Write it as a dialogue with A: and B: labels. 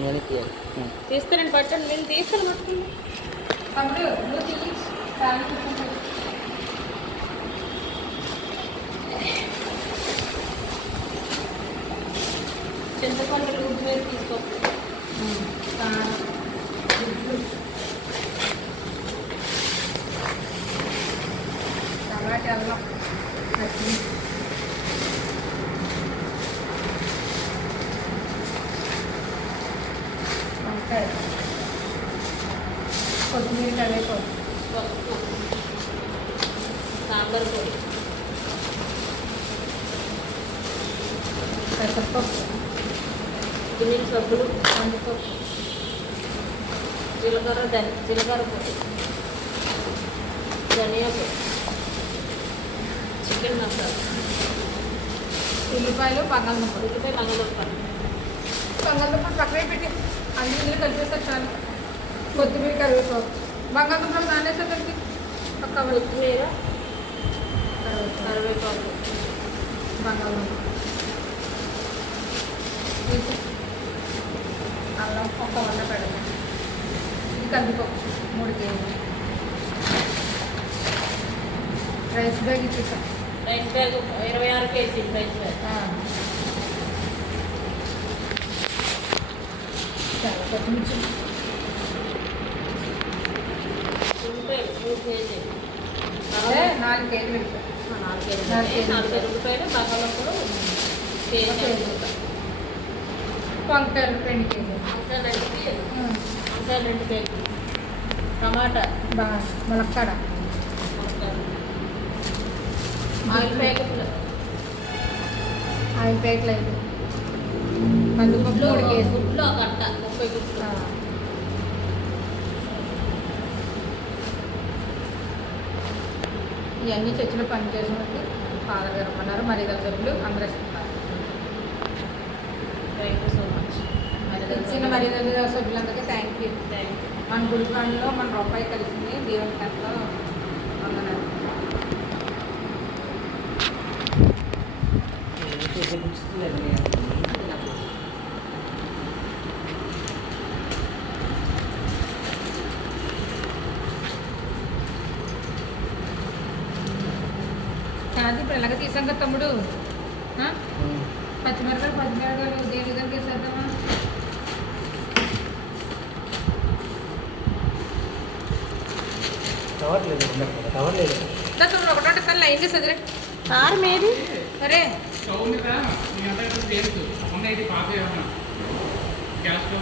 A: వెనక్కి
B: తీస్తానండి పట్టండి నేను తీసుకొని పట్టుకోండి
C: తమ్ముడు నువ్వు తీసి
B: చింతపండు గుడ్డు మీద తీసుకో
C: టమాటా అల్లం కొత్తిమీర కరివేపాకు
B: పసుపు సాంబార్ పొడి
C: పెసరపప్పు
B: గిన్నెల సబ్బులు
C: కందిపప్పు
B: జీలకర్ర ధని జీలకర్ర పొడి ధనియా పొడి చికెన్ మసాలా
C: ఉల్లిపాయలు బంగాళదుంప
B: ఉల్లిపాయలు బంగాళదుంపలు
C: బంగాళదుంప పక్కనే పెట్టి అన్ని నీళ్ళు కలిపేస్తారు చాలు. కొత్తిమీర కరివేపాకు. బంగాళదుంపలు నానేసేసరికి పక్క
B: కొత్తిమీర
C: కరివేపాకు. బంగాళదుంప. అల్లం ఒక వంద పెడదాం ఇది కందిపప్పు మూడు కేజీలు. రైస్ బ్యాగ్ ఇచ్చేసాం.
B: రైస్ బ్యాగ్ ఇరవై ఆరు కేజీ రైస్ బ్యాగ్.
C: అదే నాలుగు
B: నాలుగు కేజీ. అనుకుంటా
C: వంకాయలు రెండు కేజీలు.
B: వంకాయలు రెండు కేజీలు. వంకాయలు రెండు కేజీలు. టమాటా.
C: బాగా ములక్కాడ.
B: ఆయిల్ ప్యాకెట్లు.
C: ఆయిల్ ప్యాకెట్లు ఐదు
B: గుడ్లు
C: మూడు కేజీలు
B: గుడ్లు ఒక గంట ముప్పై గుడ్లు.
C: ఆ. ఇవన్నీ చర్చిలో పనిచేసినట్టు ఫాదర్ గారు ఉన్నారు మరిదల సభ్యులు అందరూ ఇస్తున్నారు
B: థ్యాంక్ యూ సో మచ్
C: ఇచ్చిన మరిదల సభ్యులందరికీ థ్యాంక్ యూ
B: థ్యాంక్ యూ
C: మన గుడి మన రూపాయి కలిసింది దేవుని కథలో వందనాలు. కాదు ఇప్పుడు ఎలాగ తీసాం కదా తమ్ముడు? పచ్చిమిరపకాయలు పచ్చిమిరపకాయలు దేని విధంగా తీసేద్దామా
A: కవర్ లేదు కవర్ లేదు.
C: దా తమ్ముడు ఒకటోటి సార్ లైన్గా చదివే
B: కారం ఏది
C: సరే
D: స్టవ్ మీద గ్యాస్ స్టవ్